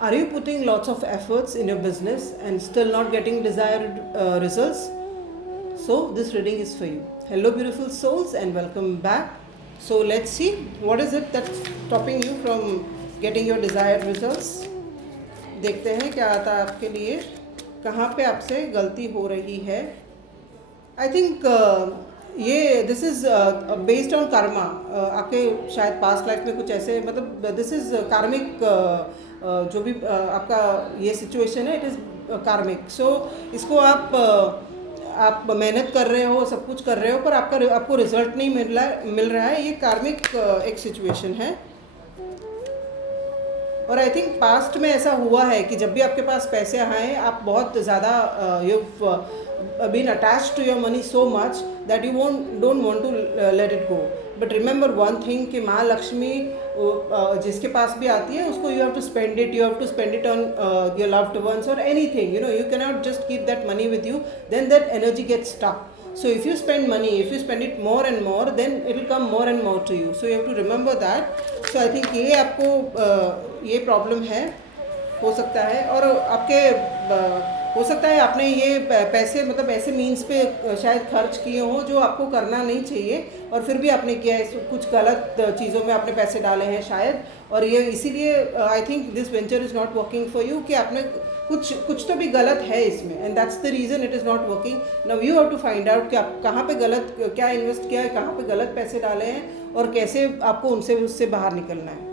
Are you putting lots of efforts in your business and still not getting desired results? So, this reading is for you. Hello, beautiful souls, and welcome back. So, let's see what is it that's stopping you from getting your desired results. देखते हैं क्या आता है आपके लिए, कहाँ पे आपसे गलती हो रही है. आई थिंक ये this is based on Karma. आपके शायद पास्ट लाइफ में कुछ ऐसे, मतलब दिस इज़ कार्मिक. जो भी आपका ये सिचुएशन है, इट इज़ कार्मिक. सो इसको आप मेहनत कर रहे हो, सब कुछ कर रहे हो, पर आपको रिजल्ट नहीं मिल रहा है. ये कार्मिक एक सिचुएशन है. और आई थिंक पास्ट में ऐसा हुआ है कि जब भी आपके पास पैसे आए, आप बहुत ज़्यादा you been attached to your money so much that you don't want to let it go. But remember one thing कि माँ लक्ष्मी जिसके पास भी आती है, उसको you have to spend it on your loved ones और anything. You can not just keep that money with you, then that energy gets stuck. So if you spend money, if you spend it more and more, then it will come more and more to you. So you have to remember that. So I think ये आपको ये problem है, हो सकता है. और आपके हो सकता है आपने ये पैसे, मतलब ऐसे मीन्स पे शायद खर्च किए हों जो आपको करना नहीं चाहिए, और फिर भी आपने किया है. कुछ गलत चीज़ों में आपने पैसे डाले हैं शायद, और ये इसीलिए I think this venture is not working for you, कि आपने कुछ तो भी गलत है इसमें, and that's the reason it is not working. Now you have to find out कि आप कहाँ पे गलत, क्या इन्वेस्ट किया है, कहाँ पे गलत पैसे डाले हैं, और कैसे आपको उससे बाहर निकलना है.